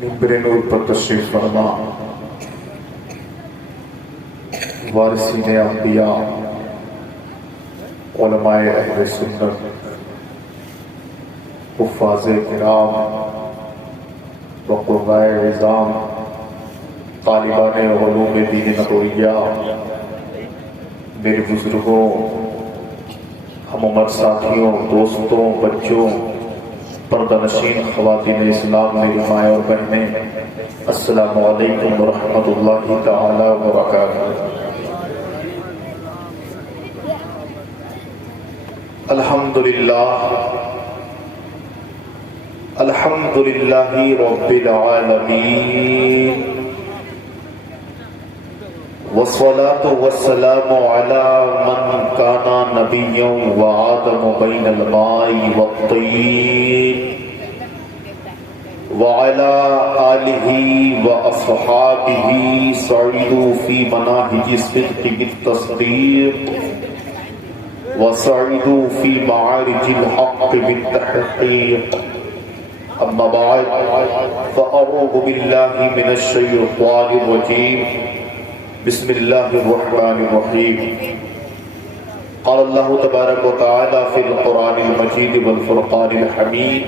منبر نور پر تشریف فرما وارثین انبیاء علماء اہل سنت حفاظ کرام و قرائے عظام طالبان علوم دین نبویہ میرے بزرگوں ہم عمر ساتھیوں دوستوں بچوں پردہ نشین خواتین اسلام میری مائیں اور بہنیں السلام علیکم ورحمۃ اللہ تعالی وبرکاتہ۔ الحمدللہ رب العالمین والصلاة والسلام على من كان نبيا وآدم بين الماء والطين وعلى آله وأصحابه سعدوا في مناهج الصدق بالتصديق وسعدوا في معارج الحق بالتحقيق، أما بعد فأعوذ بالله من الشيطان الرجيم، بسم اللہ الرحمن الرحیم۔ قال اللہ تبارک و تعالی فی القرآن المجید والفرقان الحمید،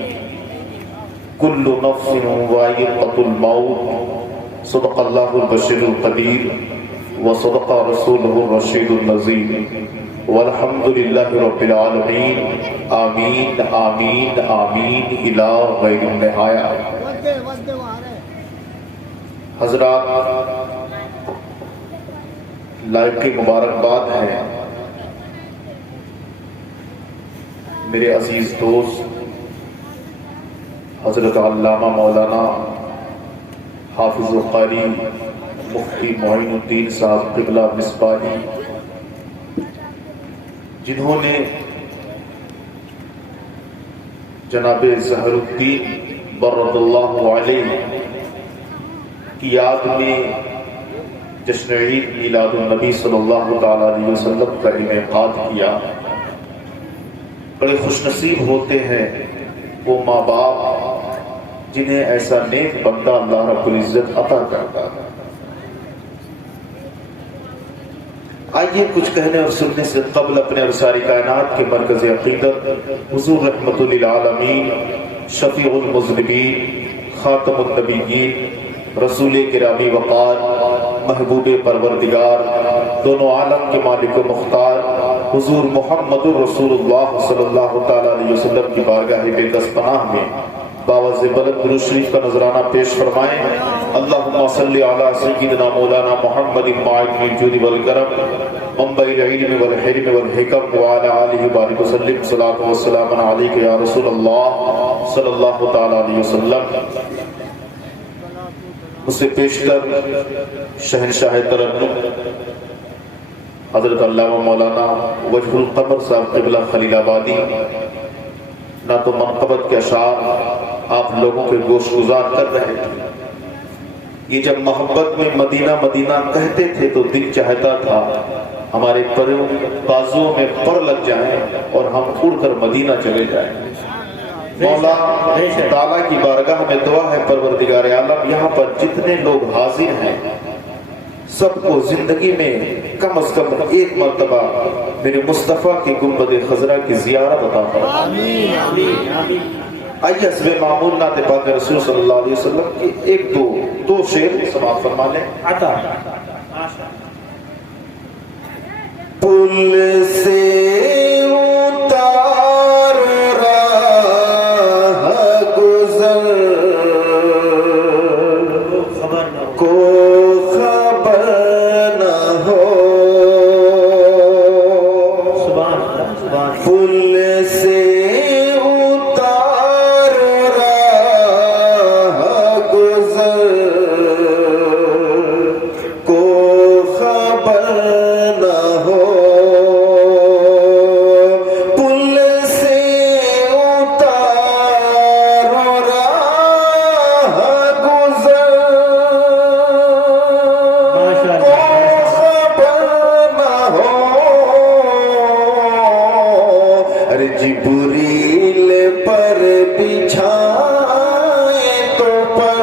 کل نفس ذائقۃ الموت، صدق اللہ البشیر القدیر وصدق رسولہ الرشید النذیر، والحمد للہ رب العالمین، آمین آمین آمین الی غیر النہایہ۔ حضرات، لائق کی مبارکباد ہے میرے عزیز دوست حضرت علامہ مولانا حافظ القاری مفتی معین الدین صاحب قبلہ مصباحی، جنہوں نے جناب ظہر الدین برد اللہ علیہ کی یاد میں جشن عید میلاد النبی صلی اللہ تعالی علیہ وسلم کا انعقاد کیا۔ بڑے خوش نصیب ہوتے ہیں وہ ماں باپ جنہیں ایسا نیک بندہ اللہ رب العزت عطا کرتا ہے۔ آئیے کچھ کہنے اور سننے سے قبل اپنے اور ساری کائنات کے مرکز عقیدت حضور رحمت للعالمین، شفیع المذنبین، خاتم النبیین، رسول گرامی وقار، محبوب پروردگار، دونوں عالم کے مالک و مختار حضور محمد الرسول اللہ صلی اللہ تعالی علیہ وسلم کی بارگاہ بے دست پناہ میں باوز بلند درود شریف کا نذرانہ پیش فرمائیں۔ اللہم صلی علی سیدنا مولانا محمد معین الجود والکرم، منبع العلم والحلم والحکم، وعلی آلہ وبارک وسلم، صلاۃ والسلام علیک یا رسول اللہ صلی اللہ تعالی علیہ وسلم۔ اس سے پیشتر شہنشاہ ترنم حضرت علامہ مولانا وجہ القمر صاحب قبلہ خلیل آبادی نہ تو منقبت کے اشعار آپ لوگوں کے گوش گزار کر رہے تھے۔ یہ جب محبت میں مدینہ مدینہ کہتے تھے تو دل چاہتا تھا ہمارے پروں بازوں میں پر لگ جائیں اور ہم اڑ کر مدینہ چلے جائیں۔ مولا تعالیٰ کی بارگاہ میں دعا ہے پروردگار عالم، یہاں پر جتنے لوگ حاضر ہیں سب کو زندگی میں کم از کم ایک مرتبہ میرے مصطفیٰ کی گنبد خضرا کی زیارت عطا فرمائے۔ آئیے حسب معمول نعت پاک رسول صلی اللہ علیہ وسلم کی ایک دو شعر سماعت فرما لیں۔ عطا پل سے جبریل پر بچھائے تو پر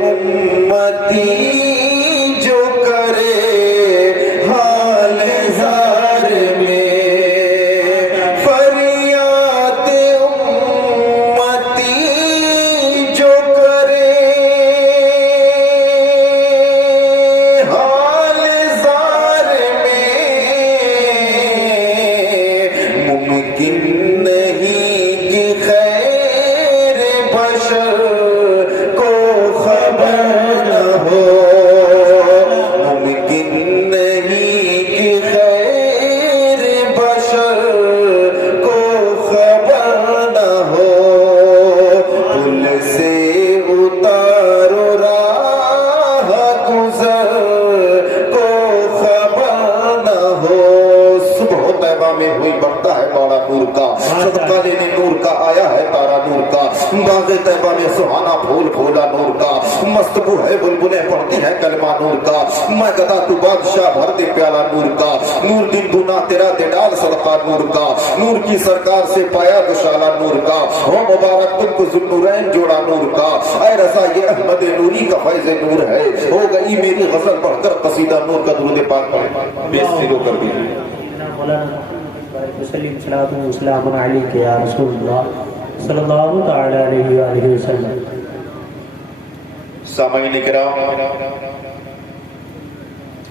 امتی جو کرے حال زار میں، فریاد امتی جو کرے حال زار میں، ممکن نہیں کہ خیر بشر کو خبر نہ ہو، ممکن نہیں کہ خیر بشر کو خبر نہ ہو، پل سے اتارو راہ گزر کو خبر نہ ہو۔ صبح طیبہ میں ہوئی بڑھتا ہے باڑا نور کا، صدقہ لینے نور کا آیا ہے تارا نور کا، باغ طیبہ میں سہانا پھول پھولا نور کا، مست بو ہے بلبلیں پڑھتی ہیں کلمہ نور کا، میں گدا تو بادشاہ بھر دے پیالہ نور کا، نور دن دونا تیرا دے ڈال صدقہ نور کا، نور کی سرکار سے پایا گشالہ نور کا، ہو مبارک تم کو ذوالنورین جوڑا نور کا، اے رضا یہ احمد نوری کا فیض نور ہے، ہو گئی میری غزل پڑھ کر قصیدہ نور کا درود پاک پڑھیں، بیس زیرو کر دیجیے۔ مولانا وسلم صلاۃ و سلام علیک یا رسول اللہ صلی اللہ تعالی علیہ وآلہ وسلم۔ سامعین کرام،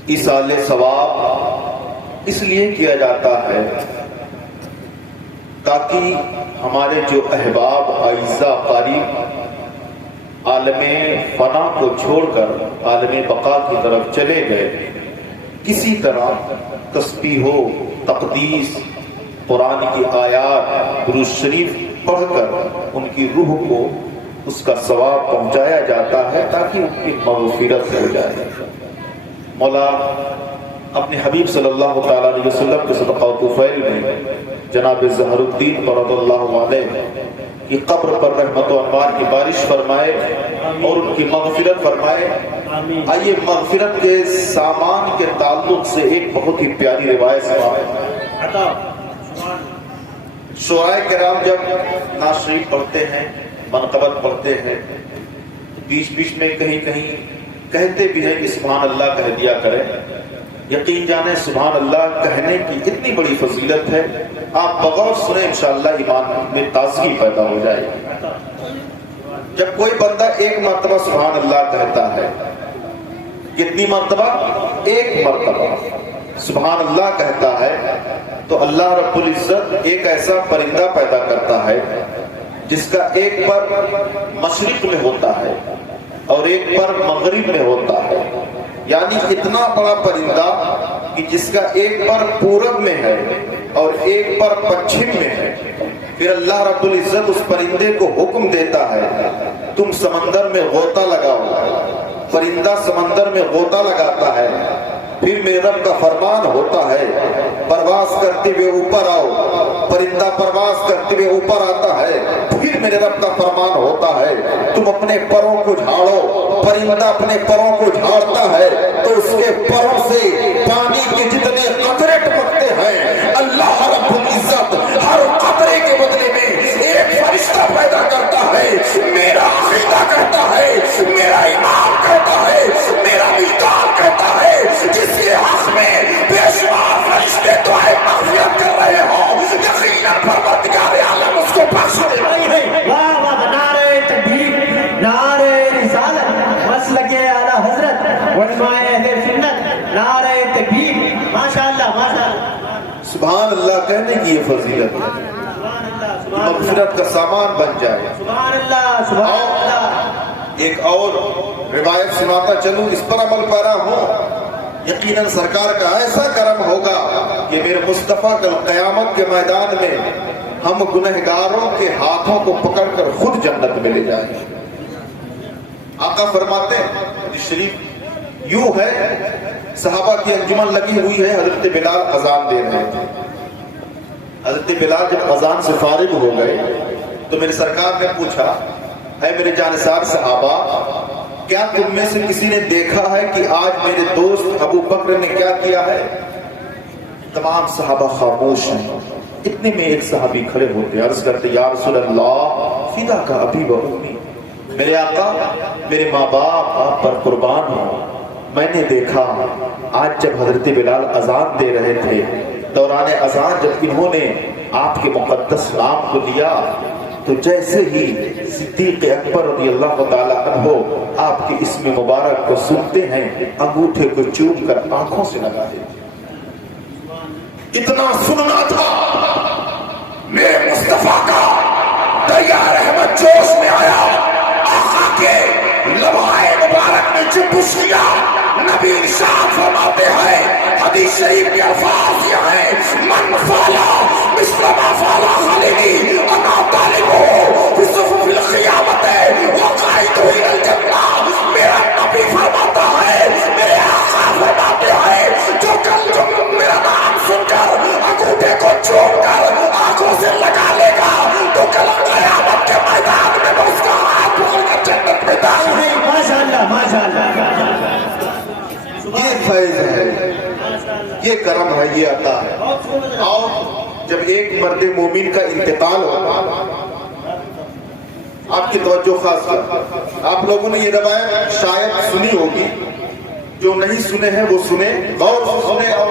ایصال ثواب اس لیے کیا جاتا ہے تاکہ ہمارے جو احباب اعزاء قریب عالم فنا کو چھوڑ کر عالم بقا کی طرف چلے گئے، کسی طرح تسبیح و تقدیس، قرآن کی آیات، درود شریف پڑھ کر ان کی روح کو اس کا ثواب پہنچایا جاتا ہے تاکہ ان کی مغفرت ہو جائے۔ مولا اپنے حبیب صلی اللہ تعالیٰ علیہ وسلم کے صدقہ و طفیل میں جناب ظہر الدین رضی اللہ عنہ کی قبر پر رحمت و انوار کی بارش فرمائے اور ان کی مغفرت فرمائے۔ آئیے مغفرت کے سامان کے تعلق سے ایک بہت ہی پیاری روایت سماعت۔ شعراء کرام جب نعت شریف پڑھتے ہیں، منقبت پڑھتے ہیں، بیچ بیچ میں کہیں کہیں کہتے بھی ہیں کہ سبحان اللہ کہہ دیا کریں۔ یقین جانیں سبحان اللہ کہنے کی اتنی بڑی فضیلت ہے، آپ بغور سنیں انشاءاللہ ایمان میں تازگی پیدا ہو جائے گی۔ جب کوئی بندہ ایک مرتبہ سبحان اللہ کہتا ہے، کتنی مرتبہ؟ ایک مرتبہ سبحان اللہ کہتا ہے تو اللہ رب العزت ایک ایسا پرندہ پیدا کرتا ہے جس کا ایک پر مشرق میں ہوتا ہے اور ایک پر مغرب میں ہوتا ہے، یعنی اتنا بڑا پرندہ کہ جس کا ایک پر پورب میں ہے اور ایک پر پچھم میں ہے۔ پھر اللہ رب العزت اس پرندے کو حکم دیتا ہے تم سمندر میں غوطہ لگاؤ، پرندہ سمندر میں غوطہ لگاتا ہے، پھر میرے رب کا فرمان ہوتا ہے پرواز کرتے ہوئے اوپر آؤ، پرندہ پرواز کرتے ہوئے اوپر آتا ہے، پھر میرے رب کا فرمان ہوتا ہے تم اپنے پروں کو جھاڑو، پرندہ اپنے پروں کو جھاڑتا ہے تو اس کے پروں سے پانی کے جتنے قطرے ٹپکتے ہیں، اللہ رب العزت ہر قطرے کے بدلے میں ایک فرشتہ پیدا کرتا ہے۔ میرا عقیدہ کہتا ہے، میرا ایمان کہتا ہے، میرا وجدان کہتا ہے جس کے حق میں بے شمار فرشتے دعائیں مغفرت کر رہے ہوں، یقیناً پروردگار عالم اس کو بخش دے رہی ہے۔ واہ واہ، نعرہ تکبیر، نعرہ رسالت، مسلک اعلی حضرت، علماء اہل سنت، نعرہ تکبیر، ماشاءاللہ ماشاءاللہ۔ سبحان اللہ کہنے کی یہ فضیلت ہے، مغفرت کا سامان بن جائے۔ سبحان اللہ سبحان اللہ۔ ایک اور روایت سناتا چلوں، اس پر عمل پیرا ہوں، یقیناً سرکار کا ایسا کرم ہوگا کہ میرے مصطفیٰ کل قیامت کے میدان میں ہم گنہگاروں کے ہاتھوں کو پکڑ کر خود جنت میں لے جائیں۔ آقا فرماتے ہیں شریف یوں ہے، صحابہ کی انجمن لگی ہوئی ہے، حضرت بلال اذان دے رہے تھے۔ حضرت بلال جب اذان سے فارغ ہو گئے تو میرے سرکار نے پوچھا، اے میرے جانثار صحابہ، کیا تم میں سے کسی نے دیکھا ہے کہ آج میرے دوست ابو بکر نے کیا کیا ہے؟ تمام صحابہ خاموش ہیں۔ اتنے میں ایک صحابی کھڑے ہوتے عرض کرتے، یا رسول اللہ فدا کا ابی و امی، میرے آقا میرے ماں باپ آپ پر قربان ہوں، میں نے دیکھا آج جب حضرت بلال اذان دے رہے تھے، دوران اذان جب انہوں نے آپ کے مقدس نام کو لیا تو جیسے ہی صدیق اکبر رضی اللہ تعالیٰ عنہ آپ کے اسم مبارک کو سنتے ہیں انگوٹھے کو چوم کر آنکھوں سے لگا دیتے۔ اتنا سننا تھا میرے مصطفیٰ کا دریا رحمت جوش میں آیا، آقا کے لمحہ مبارک میں جنبش کیا۔ نبی ارشاد فرماتے ہیں، حدیث شریف کے الفاظ یہ ہیں، من فعلا مثل ما فعل خلیلی انا طالبہ فی صفوف القیامت وقائد الى الجنہ۔ میرا نبی فرماتا ہے، میرے آقا فرماتے ہیں، جو کل میرا نام سن کر انگوٹھے کو چوم کر آنکھوں سے لگا لے گا تو کل قیامت کے میدان میں اس کا ہاتھ پکڑ کر جنت میں داخل۔ ماشاءاللہ ماشاءاللہ، یہ فیض ہے، یہ کرم ہے، یہ عطا ہے۔ اور جب ایک مرد مومن کا انتقال ہوتا، آپ کی توجہ خاص کر، آپ لوگوں نے یہ روایت شاید سنی ہوگی، جو نہیں سنے ہیں وہ سنے، غور سے سنے اور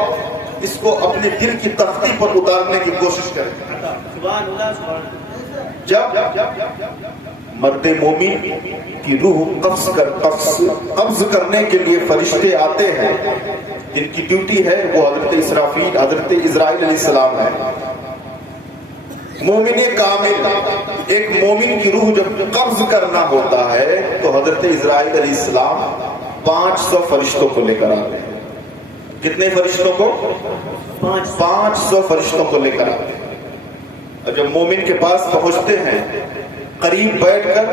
اس کو اپنے دل کی تختی پر اتارنے کی کوشش کریں۔ جب مرد مومن کی روح قبض کرنے کے لیے فرشتے آتے ہیں، جن کی ڈیوٹی ہے وہ حضرت اسرافیل، حضرت اسرائیل علیہ السلام ہے۔ مومن کامل، ایک مومن کی روح جب قبض کرنا ہوتا ہے تو حضرت اسرائیل علیہ السلام 500 فرشتوں کو لے کر آتے ہیں۔ کتنے فرشتوں کو؟ 500 فرشتوں کو لے کر آتے ہیں۔ اور جب مومن کے پاس پہنچتے ہیں، قریب بیٹھ کر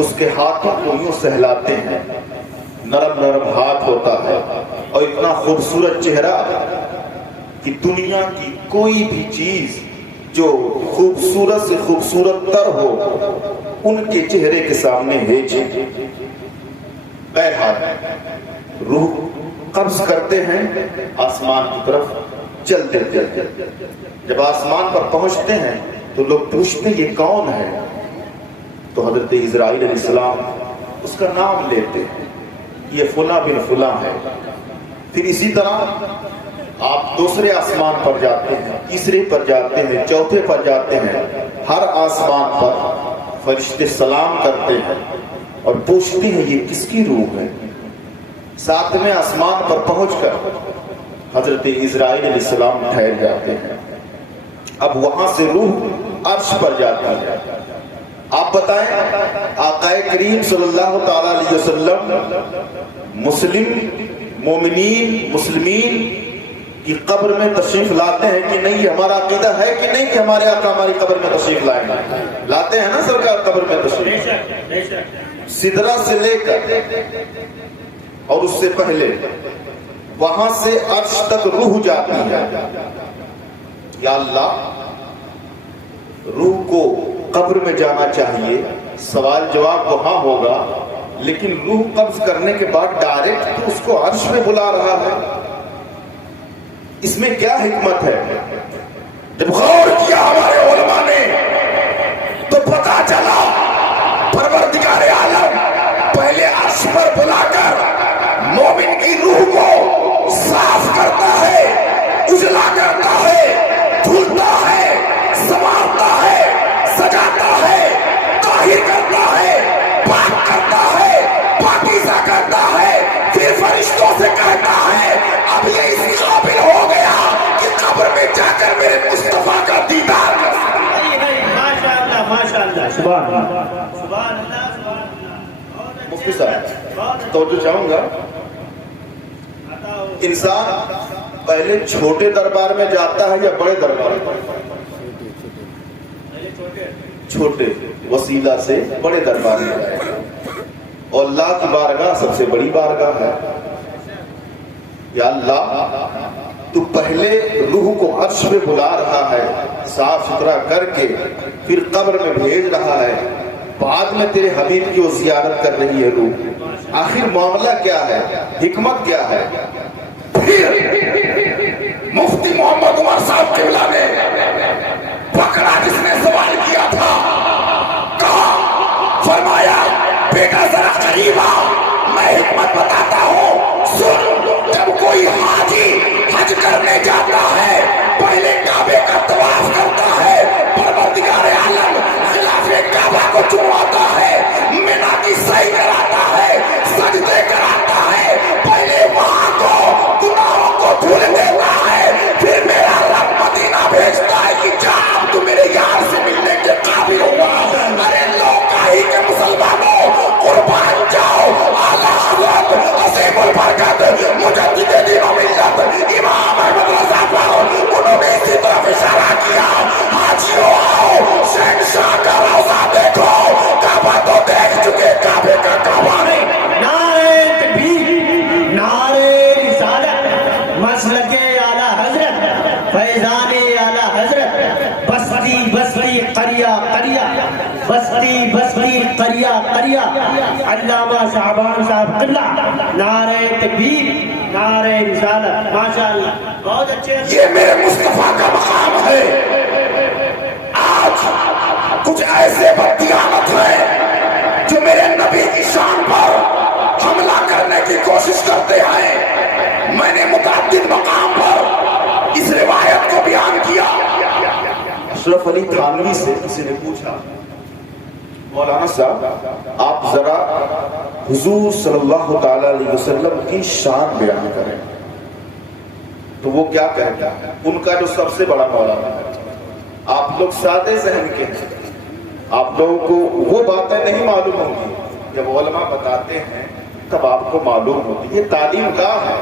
اس کے ہاتھوں کو یوں سہلاتے ہیں، نرم نرم ہاتھ ہوتا ہے اور اتنا خوبصورت چہرہ کہ دنیا کی کوئی بھی چیز جو خوبصورت سے خوبصورت تر ہو ان کے چہرے کے سامنے ہیچے۔ بہرحال روح قبض کرتے ہیں، آسمان کی طرف چل دیتے ہیں۔ جب آسمان پر پہنچتے ہیں تو لوگ پوچھتے ہیں یہ کون ہے؟ تو حضرت اسرائیل علیہ السلام اس کا نام لیتے ہیں، یہ فلاں بن فلاں ہے۔ پھر اسی طرح آپ دوسرے آسمان پر جاتے ہیں، تیسرے پر جاتے ہیں، چوتھے پر جاتے ہیں، ہر آسمان پر فرشتے سلام کرتے ہیں اور پوچھتے ہیں یہ کس کی روح ہے؟ ساتویں آسمان پر پہنچ کر حضرت اسرائیل علیہ السلام ٹھہر جاتے ہیں۔ اب وہاں سے روح عرش پر جاتی ہے۔ آپ بتائیں، آقا کریم صلی اللہ تعالی علیہ وسلم مسلمین کی قبر میں تشریف لاتے ہیں کہ نہیں؟ ہمارا عقیدہ ہے کہ نہیں کہ ہمارے آقا ہماری قبر میں تشریف لائیں گے؟ لاتے ہیں نا سرکار قبر میں تشریف، سدرہ سے لے کر اور اس سے پہلے وہاں سے عرش تک روح جاتی ہے۔ یا اللہ، روح کو قبر میں جانا چاہیے، سوال جواب وہاں ہوگا، لیکن روح قبض کرنے کے بعد ڈائریکٹ تو اس کو عرش میں بلا رہا ہے، اس میں کیا حکمت ہے؟ جب غور کیا ہمارے علماء نے تو پتا چلا پروردگار عالم پہلے عرش پر بلا کر مومن کی روح کو صاف کرتا ہے، اجلا کرتا ہے، دھلتا ہے، سنوارتا ہے، سجاتا ہے، طاہر کرتا ہے، پاک کرتا ہے، پاکیزہ کرتا ہے، پھر فرشتوں سے کہتا ہے اب یہ اس قابل ہو گیا کہ قبر میں جا کر میرے مصطفیٰ کا دیدار کر سکتا۔ ماشاءاللہ ماشاءاللہ، سبحان اللہ سبحان اللہ۔ مفتی صاحب توجہ چاہوں گا، انسان پہلے چھوٹے دربار میں جاتا ہے یا بڑے دربار میں؟ چھوٹے وسیلہ سے بڑے دربار میں جائے گا، اور اللہ کی بارگاہ سب سے بڑی بارگاہ ہے۔ یا اللہ، تو پہلے روح کو عرش میں بلا رہا ہے، صاف ستھرا کر کے پھر قبر میں بھیج رہا ہے، بعد میں تیرے حبیب کی وہ زیارت کر رہی ہے روح۔ آخر معاملہ کیا ہے؟ حکمت کیا ہے؟ پھر مفتی محمد عمر صاحب قبلہ نے پکڑا جس نے سوال کیا تھا، کہا، فرمایا بیٹا ذرا قریب آ، میں حکمت بتاتا ہوں، سن۔ جب کوئی حاجی حج کرنے جاتا ہے پہلے کعبے کا طواف کرتا ہے، پروردگار عالم خلاف کعبہ کو چنواتا ہے، مینا کی سعی کراتا ہے، سجدے کراتا ہے، پہلے وہاں کو گناہوں کو دھل دیتا ہے، پھر میرا رب مدینہ بھیجتا ہے کہ جا اب تو میرے یار سے ملنے کے قابل ہوا۔ ارے لوکائی کے مسلمانوں قربان جاؤ، اعلیٰ حضرت عظیم البرکت مجدد دین و ملت امام احمد رضا پر انہوں نے اسی طرف اشارہ کیا، حاجیوں آؤ شہنشاہ کا روضہ دیکھو، کعبہ تو دیکھ چکے، کعبے کا کعبہ نہیں۔ نعرہ تکبیر، نعرہ رسالت، مسلک اعلیٰ حضرت، فیضان اعلیٰ حضرت، بستی بستی قریہ قریہ، بستی بستی قریہ قریہ، علامہ شعبان صاحب قبلہ، نعرہ تکبیر، نعرہ رسالت، ماشاءاللہ بہت اچھے۔ یہ میرے مصطفیٰ کا مقام ہے۔ آج کچھ ایسے بددیانت ہیں جو میرے نبی کی شان پر حملہ کرنے کی کوشش کرتے ہیں۔ میں نے متعدد مقام پر اس روایت کو بیان کیا۔ اشرف علی تھانوی سے کسی نے پوچھا، مولانا صاحب آپ ذرا حضور صلی اللہ تعالی علیہ وسلم کی شان بیان کریں، تو وہ کیا کہتا ہے؟ ان کا جو سب سے بڑا مولانا ہے، آپ لوگ سادے ذہن کے ہیں، آپ لوگوں کو وہ باتیں نہیں معلوم ہوں گی، جب علماء بتاتے ہیں تب آپ کو معلوم ہوگی۔ یہ تعلیم گاہ ہے،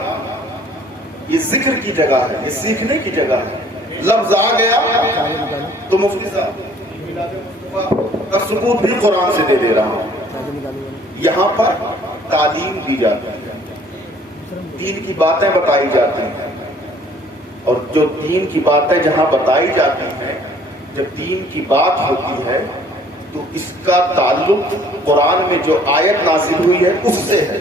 یہ ذکر کی جگہ ہے، یہ سیکھنے کی جگہ ہے۔ لفظ آ گیا تو مفتی صاحب کا ثبوت بھی قرآن سے دے رہا ہوں۔ یہاں پر تعلیم دی جاتی ہے، دین کی باتیں بتائی جاتی ہیں، اور جو دین کی باتیں جہاں بتائی جاتی ہیں، جب دین کی بات ہوتی ہے تو اس کا تعلق قرآن میں جو آیت نازل ہوئی ہے اس سے ہے،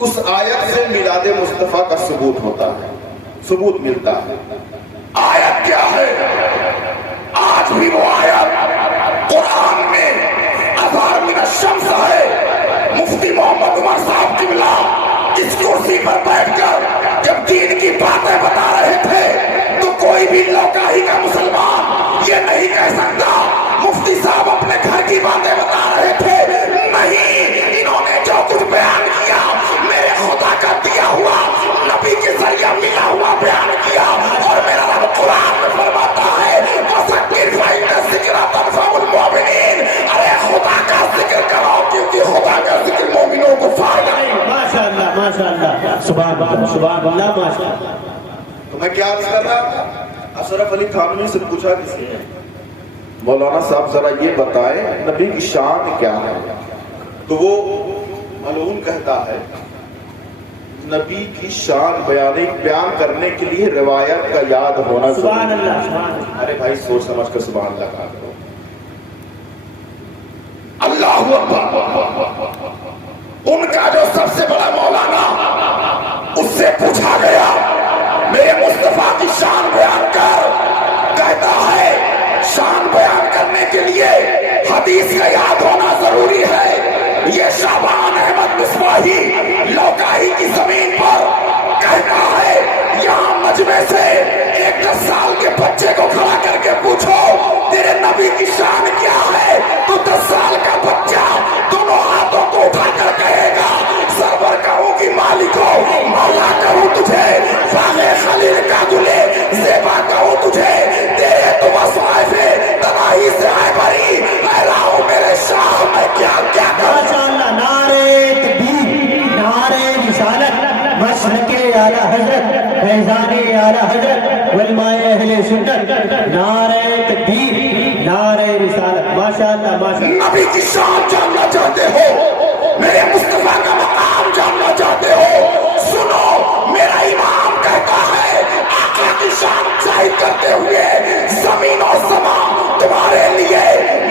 اس آیت سے میلاد مصطفیٰ کا ثبوت ہوتا ہے، ثبوت ملتا ہے۔ آیت کیا ہے؟ آج بھی وہ آیت قرآن میں اظہار من الشمس ہے۔ مفتی محمد عمر صاحب قبلہ اس کرسی پر بیٹھ کر جب دین کی باتیں بتا رہے تھے تو کوئی بھی لوکائی کا مسلمان یہ نہیں کہہ سکتا مفتی صاحب اپنے گھر کی باتیں بتا رہے تھے۔ نہیں، انہوں نے جو کچھ بیان کیا میرے خدا کا دیا ہوا نبی کے ذریعہ ملا ہوا بیان کیا، اور میرا رب قرآن میں فرماتا ہے وَذَكِّرْ فَإِنَّ الذِّكْرَ تَنفَعُ الْمُؤْمِنِينَ۔ ارے خدا کا ذکر کرو کیونکہ خدا کا ذکر مومنوں کو فائدہ ہے۔ ماشاءاللہ ماشاءاللہ، سبحان اللہ سبحان اللہ، ماشاءاللہ۔ تو میں کیا عرض کر رہا تھا؟ اشرف علی تھانوی سے پوچھا کسی نے، مولانا صاحب ذرا یہ بتائیں نبی کی شان کیا ہے؟ تو وہ ملعون کہتا ہے نبی کی شان بیان کرنے کے لیے روایت کا یاد ہونا ضروری ہے۔ سبحان اللہ سبحان اللہ۔ ارے بھائی سوچ سمجھ کر سبحان اللہ کہا کرو۔ اللہ اکبر۔ ان کا جو سب سے بڑا مولانا، اس سے پوچھا گیا میرے مصطفیٰ کی شان بیان کر، کہتا ہے شان بیان کرنے کے لیے حدیث کا یاد ہونا ضروری ہے۔ یہ شعبان احمد مصباحی لوکائی کی زمین پر کہتا ہے یہاں مجمع سے ایک 10 سال کے بچے کو کھڑا کر کے پوچھو تیرے نبی کی شان کیا ہے، تو 10 سال کا بچہ دونوں ہاتھوں کو اٹھا کر کہے گا سرور کہوں کہ مالک ہو، مولا کہوں تجھے، فالے خلیل کا گلے زیبا کہوں تجھے، تیرے تو وصائف تناہی سے آئے بھری، اے راہو میرے شاہ میں کیا کیا کروں۔ ماشاءاللہ، نعرہ تکبیر، نعرہ رسالت، مسلک اعلیٰ حضرت، فیضان اعلیٰ حضرت، علماء اہل سنت، نعرہ تکبیر، نعرہ رسالت، ماشاءاللہ ماشاءاللہ۔ نبی کی شان جاننا چاہتے ہو، میرے مصطفیٰ کا مقام جاننا چاہتے ہو، سنو میرا امام کہتا ہے آقا کی شان ظاہر کرتے ہوئے زمین و سما تمہارے لیے،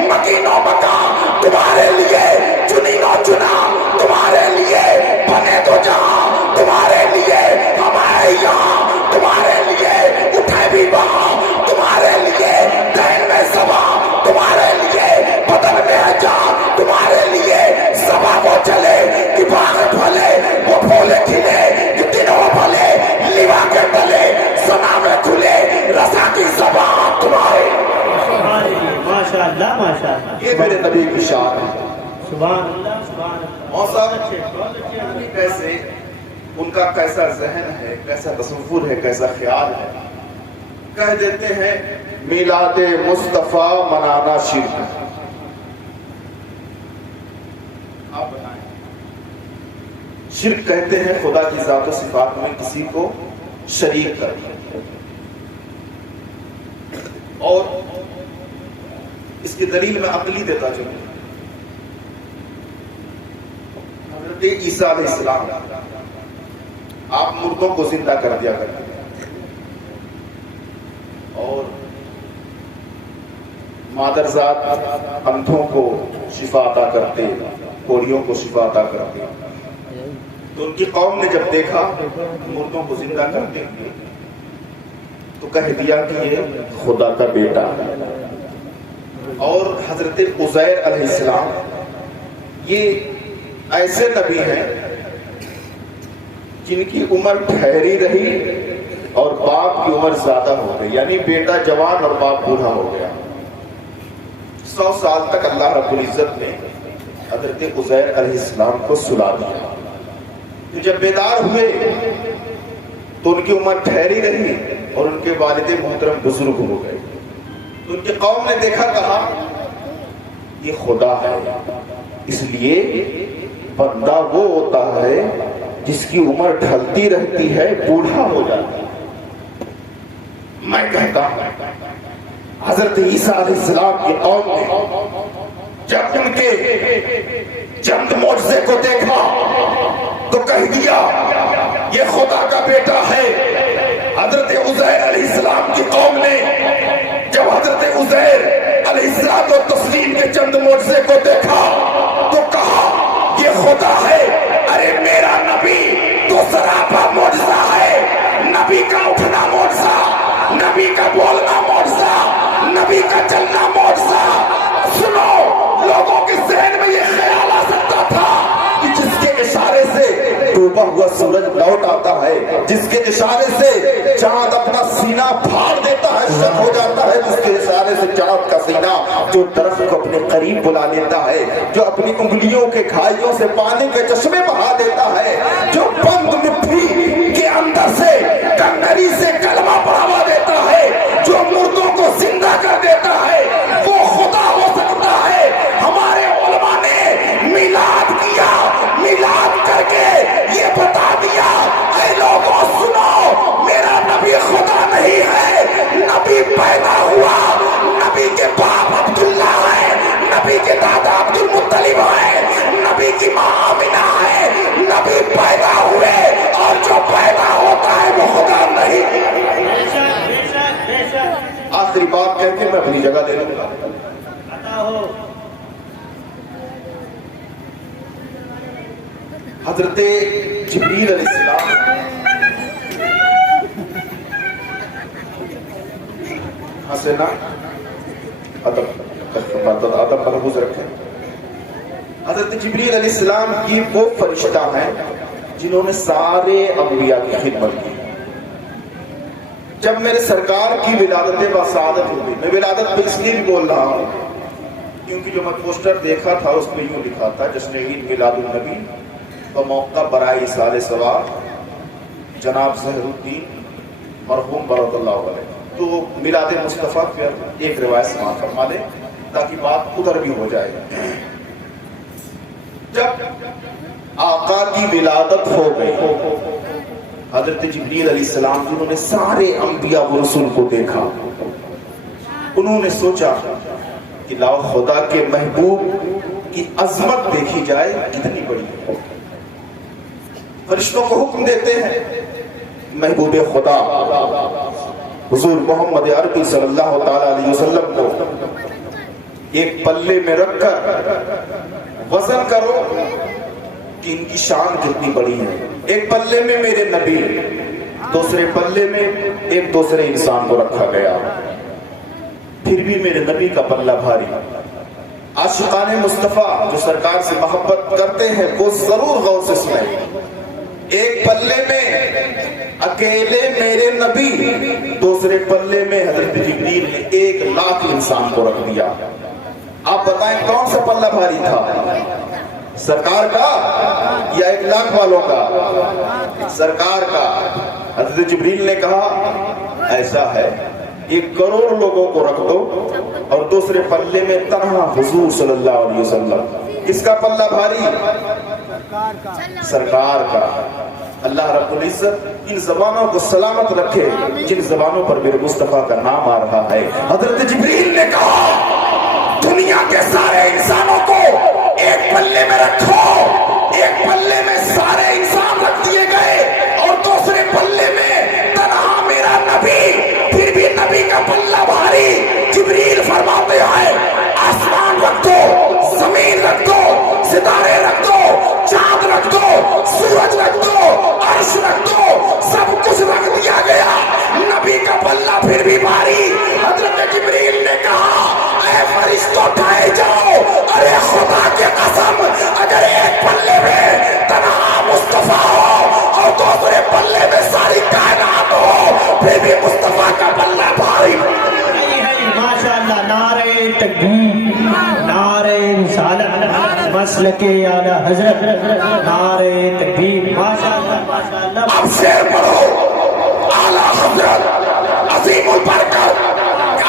مکین و مکان تمہارے لیے، چنین و چنا تمہارے لیے، بنے تو جہاں تمہارے لیے، ہم آئے یہاں تمہارے لیے، اٹھے بھی وہاں تمہارے لیے، دین میں سما تمہارے لیے، بدن میں ہے جان یہ میرے نبی کی شان ہے۔ سبحان اللہ سبحان اللہ۔ اور صاحب کیسے ان کا کیسا ذہن ہے، کیسا تصور ہے، کیسا خیال ہے، کہہ دیتے ہیں میلاد مصطفیٰ منانا شرک ہے۔ آپ بتائیں، شرک کہتے ہیں خدا کی ذات و صفات میں کسی کو شریک کر دیا، اور اس کی دلیل میں عقلی دیتا چلوں۔ حضرت عیسیٰ علیہ السلام آپ مردوں کو زندہ کر دیا کرتے ہیں، اور مادرزاد اندھوں کو شفا عطا کرتے، کوڑیوں کو شفا عطا کرتے۔ تو ان کی قوم نے جب دیکھا مردوں کو زندہ کرتے ہوئے تو کہہ دیا کہ یہ خدا کا بیٹا ہے۔ اور حضرت عزیر علیہ السلام یہ ایسے نبی ہیں جن کی عمر ٹھہری رہی اور باپ کی عمر زیادہ ہو گئی، یعنی بیٹا جوان اور باپ بوڑھا ہو گیا۔ 100 سال تک اللہ رب العزت نے حضرت عزیر علیہ السلام کو سلا دیا۔ تو جب بیدار ہوئے تو ان کی عمر ٹھہری رہی اور ان کے والد محترم بزرگ ہو گئے۔ تو ان کی قوم نے دیکھا، کہا یہ خدا ہے، اس لیے بندہ وہ ہوتا ہے جس کی عمر ڈھلتی رہتی ہے، بوڑھا ہو جاتا ہے۔ میں کہتا ہوں حضرت عیسیٰ علیہ السلام کی قوم نے جب ان کے چند معجزے کو دیکھا تو کہہ دیا یہ خدا کا بیٹا ہے۔ حضرت عزیر علیہ السلام کی قوم نے جب حضرت عزیر علیہ السلام و تسلیم کے چند معجزے کو دیکھا تو کہا یہ خدا ہے۔ ارے میرا نبی تو سراپا معجزہ ہے، نبی کا اٹھنا معجزہ، نبی کا بولنا معجزہ، نبی کا چلنا معجزہ۔ سنو، لوگوں کے ذہن میں یہ خیال آ سکتا تھا کہ جس کے اشارے سے ڈوبا ہوا سورج لوٹ آتا ہے، جس کے اشارے سے چاند اپنا سینہ پھاڑ دیتا ہے، شک ہو جاتا ہے، جس کے اشارے سے چاند کا سینہ جو درخت کو اپنے قریب بلا لیتا ہے، جو اپنی انگلیوں کے گھائیوں سے پانی کے چشمے بہا دیتا ہے، جو بند مٹھی کے اندر سے کنگری سے کلمہ پڑھوا دیتا ہے، جو مردوں کو زندہ کر دیتا ہے، وہ خدا ہو سکتا ہے۔ ہمارے علماء نے میلاد کیا، میلاد کر کے یہ بتا دیا اے لوگوں سنو، میرا نبی خدا نہیں ہے، نبی پیدا ہوا، نبی کے باپ عبداللہ ہے، نبی کے دادا عبد المطلب ہے، نبی کی ماں آمنہ ہے، نبی پیدا ہوئے، اور جو پیدا ہوتا ہے وہ خدا نہیں۔ آخری بات کہہ کے میں اپنی جگہ لے لوں گا۔ حضرت جبریل علیہ السلام حسنا ادب مربوط رکھیں۔ حضرت جبریل علیہ السلام کی وہ فرشتہ ہیں جنہوں نے سارے انبیاء کی خدمت کی۔ جب میرے سرکار کی ولادت وسعادت ہوئی، میں ولادت پہ اس لیے بھی بول رہا ہوں کیونکہ جو میں پوسٹر دیکھا تھا اس میں یوں لکھا تھا جشن عید میلاد النبی بموقع برائے ایصال ثواب جناب ظہر الدین مرحوم برۃ اللہ علیہ۔ تو میلاد مصطفیٰ پہ ایک روایت سماعت فرما دیں تاکہ بات ادھر بھی ہو جائے۔ جب آقا کی ولادت ہو گئی، حضرت جبریل علیہ السلام جنہوں نے سارے انبیاء و رسول کو دیکھا، انہوں نے سوچا کہ لاؤ خدا کے محبوب کی عظمت دیکھی جائے کتنی بڑی ہے۔ فرشتوں کو حکم دیتے ہیں محبوب خدا حضور محمد عربی صلی اللہ تعالی علیہ وسلم کو ایک پلے میں رکھ کر وزن کرو کہ ان کی شان کتنی بڑی ہے۔ ایک پلے میں میرے نبی، دوسرے پلے میں ایک دوسرے انسان کو رکھا گیا، پھر بھی میرے نبی کا پلہ بھاری۔ عاشقان مصطفیٰ جو سرکار سے محبت کرتے ہیں وہ ضرور غور سے سنیں۔ ایک پلے میں اکیلے میرے نبی، دوسرے پلے میں حضرت جبریل نے 1,00,000 انسان کو رکھ دیا۔ آپ بتائیں کون سا پلہ بھاری تھا، سرکار کا یا 1 لاکھ والوں کا؟ سرکار کا۔ حضرت جبریل نے کہا ایسا ہے 1 کروڑ لوگوں کو رکھ دو اور دوسرے پلے میں تنہا حضور صلی اللہ علیہ وسلم۔ کس کا پلہ بھاری؟ سرکار کا۔ اللہ رب العزت ان زبانوں کو سلامت رکھے جن زبانوں پر میرے مصطفیٰ کا نام آ رہا ہے۔ حضرت جبریل نے کہا دنیا کے سارے انسانوں کو ایک پلے میں رکھو، ایک پلے میں سارے انسان رکھ دیے گئے اور دوسرے پلے میں تنہا میرا نبی، پھر بھی نبی کا پلہ بھاری۔ جبریل فرماتے ہیں آسمان رکھ دو، زمین رکھ دو، ستارے رکھ دو، چاند رکھ دو، سورج رکھ دو، عرش رکھ دو، سب کچھ رکھ دیا گیا، نبی کا پلہ پھر بھی بھاری۔ حضرت جبریل نے کہا اے فرشتوں اٹھائے جاؤ، ارے خدا کی قسم اگر ایک پلے میں تنہا مصطفیٰ ہو اور دوسرے پلے میں ساری کائنات ہو پھر بھی مصطفیٰ کا پلہ بھاری۔ ماشاءاللہ، نعرہ تکبیر، نعرہ رسالت، مسلک اعلیٰ حضرت، نعرہ تکبیر، ماشاءاللہ ماشاءاللہ۔ اب شعر پڑھو، اعلیٰ حضرت عظیم البرکت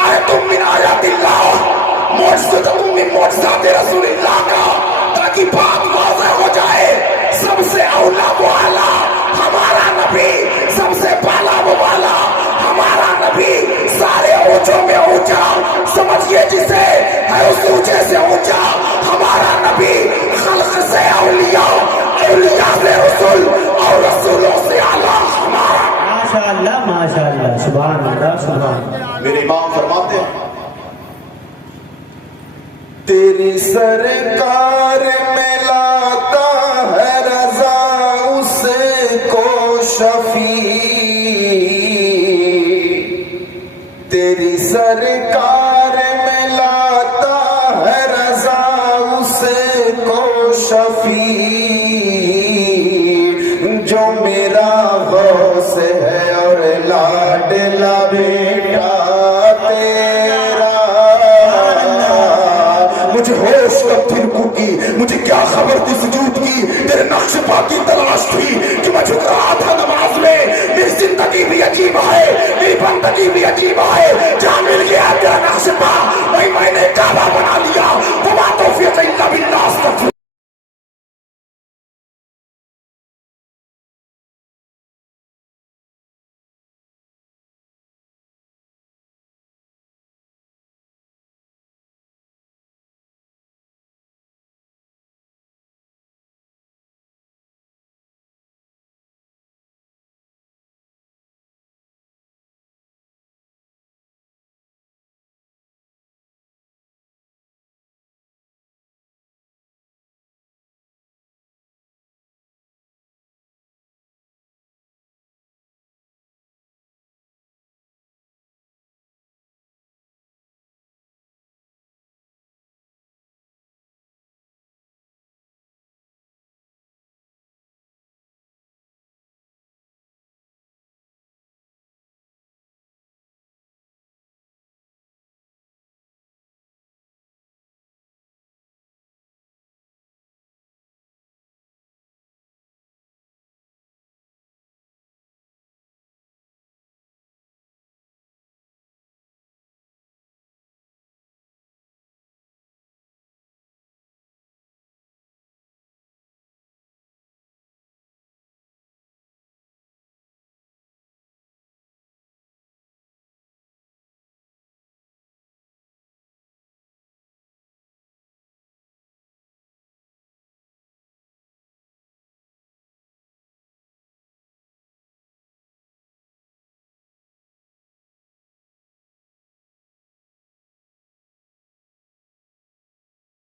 آیت من آیات اللہ، معجزۃ من معجزات رسول اللہ کا، تاکہ بات واضح ہو جائے۔ سب سے اولا و اعلیٰ ہمارا نبی، سب سے بالا و بالا ہمارا نبی، سارے اونچوں میں اونچا، سمجھیے جسے ہے اس اونچے سے اونچا ہمارا نبی، خلق سے اولیاء، اولیاء سے رسول اور رسولوں سے اعلیٰ ہمارا۔ ماشاءاللہ ماشاءاللہ، سبحان اللہ سبحان اللہ۔ میرے امام فرماتے ہیں تیری سرکار میں لاتا ہے رضا اس کو شفیع، تیری سرکار میں لاتا ہے رضا اس کو شفیع، جو میرا غوث ہے اور لاڈلا بیٹا تیرا۔ مجھے ہوش کب تھی رکوع کی، مجھے کیا خبر تھی سجود کی، تیرے نقش پا کی تلاش تھی کہ میں جھک رہا تھا نماز میں۔ میری زندگی بھی عجیب ہے، میری بندگی بھی عجیب ہے، جہاں مل گیا تیرا نقش پا وہی میں نے کعبہ بنا لیا۔ وما توفیق الا باللہ۔